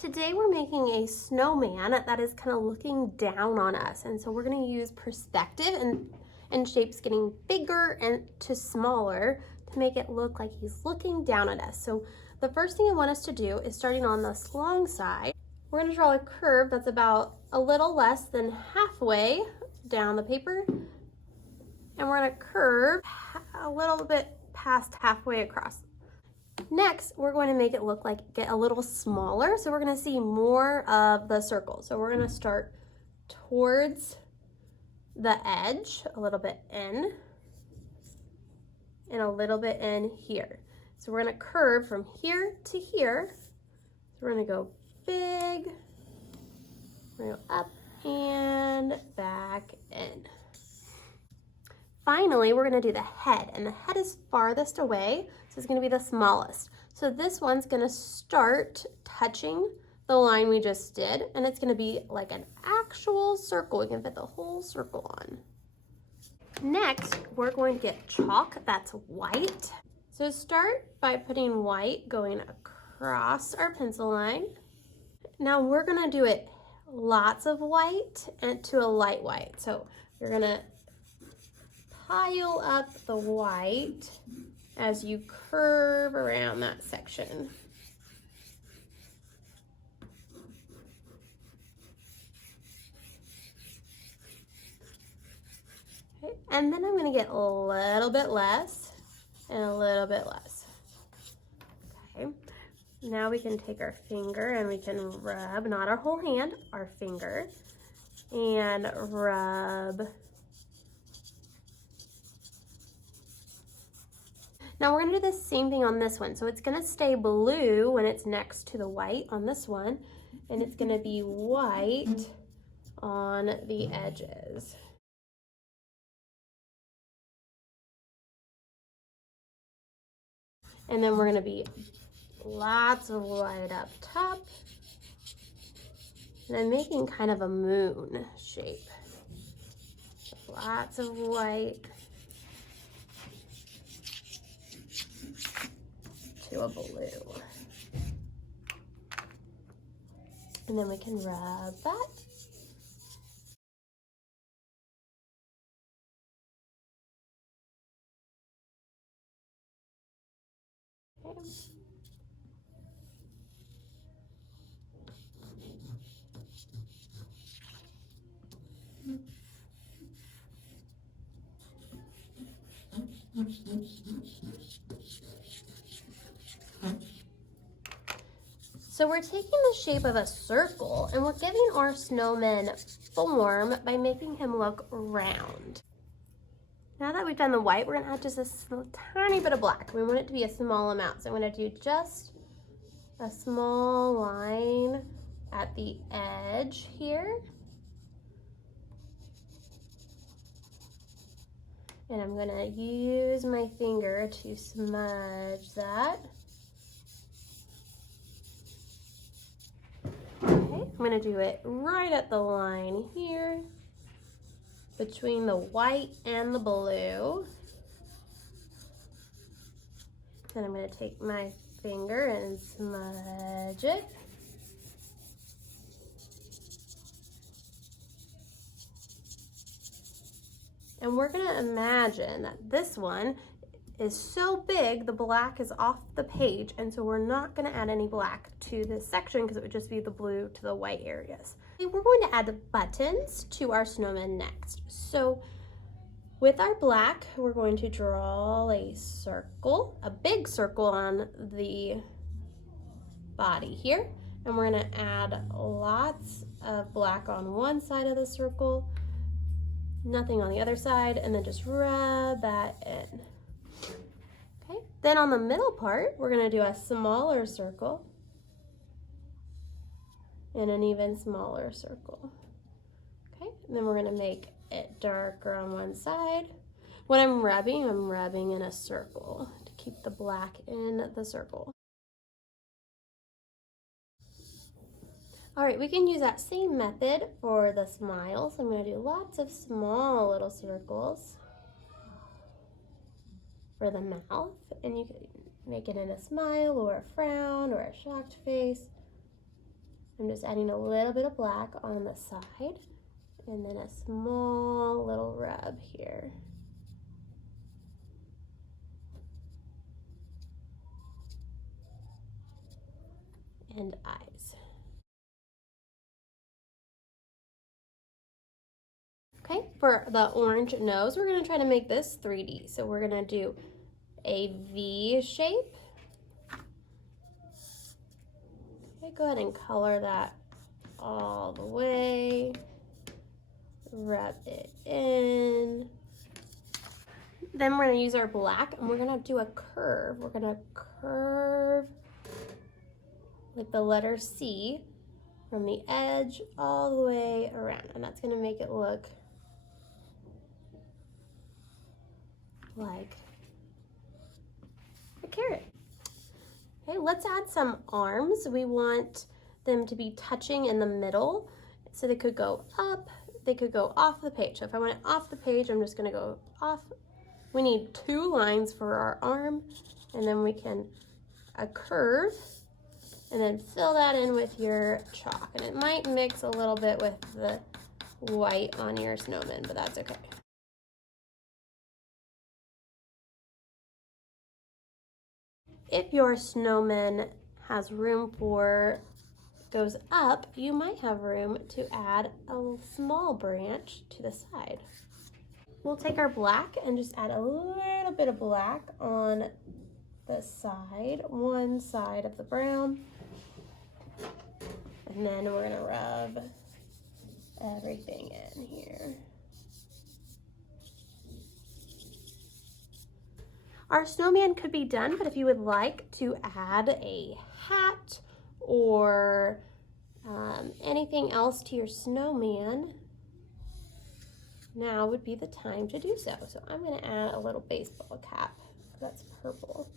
Today we're making a snowman that is kind of looking down on us. And so we're going to use perspective and shapes getting bigger and to smaller to make it look like he's looking down at us. So the first thing I want us to do is, starting on this long side, we're going to draw a curve that's about a little less than halfway down the paper. And we're going to curve a little bit past halfway across. Next, we're going to make it look like get a little smaller. So we're going to see more of the circle. So we're going to start towards the edge, a little bit in, and a little bit in here. So we're going to curve from here to here. So we're going to go big, we're going to go up and back in. Finally, we're going to do the head, and the head is farthest away, so it's going to be the smallest. So this one's going to start touching the line we just did, and it's going to be like an actual circle. We can fit the whole circle on. Next, we're going to get chalk that's white. So start by putting white going across our pencil line. Now we're going to do it lots of white and to a light white. So you're going to pile up the white as you curve around that section. Okay, and then I'm going to get a little bit less and a little bit less. Okay, now we can take our finger and we can rub, not our whole hand, our finger, and rub. Now we're gonna do the same thing on this one. So it's gonna stay blue when it's next to the white on this one, and it's gonna be white on the edges. And then we're gonna be lots of white up top. And I'm making kind of a moon shape. Lots of white to a blue. And then we can rub that. Okay. So we're taking the shape of a circle and we're giving our snowman form by making him look round. Now that we've done the white, we're gonna add just a tiny bit of black. We want it to be a small amount. So I'm gonna do just a small line at the edge here. And I'm gonna use my finger to smudge that. Okay, I'm gonna do it right at the line here, between the white and the blue. Then I'm gonna take my finger and smudge it. And we're gonna imagine that this one is so big, the black is off the page, and so we're not gonna add any black to this section because it would just be the blue to the white areas. We're going to add the buttons to our snowman next. So with our black, we're going to draw a circle, a big circle on the body here, and we're gonna add lots of black on one side of the circle, nothing on the other side, and then just rub that in. Okay, then on the middle part, we're gonna do a smaller circle and an even smaller circle. Okay, and then we're gonna make it darker on one side. When I'm rubbing in a circle to keep the black in the circle. All right, we can use that same method for the smile. So I'm gonna do lots of small little circles for the mouth, and you can make it in a smile or a frown or a shocked face. I'm just adding a little bit of black on the side and then a small little rub here. And eyes. Okay, for the orange nose, we're gonna try to make this 3D. So we're gonna do a V shape. Okay, go ahead and color that all the way. Rub it in. Then we're gonna use our black and we're gonna do a curve. We're gonna curve with the letter C from the edge all the way around. And that's gonna make it look like a carrot. Okay, let's add some arms. We want them to be touching in the middle. So they could go up, they could go off the page. So if I want it off the page, I'm just gonna go off. We need 2 lines for our arm, and then we can a curve, and then fill that in with your chalk. And it might mix a little bit with the white on your snowman, but that's okay. If your snowman has room for goes up, you might have room to add a small branch to the side. We'll take our black and just add a little bit of black on the side, one side of the brown. And then we're gonna rub everything in here. Our snowman could be done, but if you would like to add a hat or anything else to your snowman, now would be the time to do so. So I'm gonna add a little baseball cap, that's purple.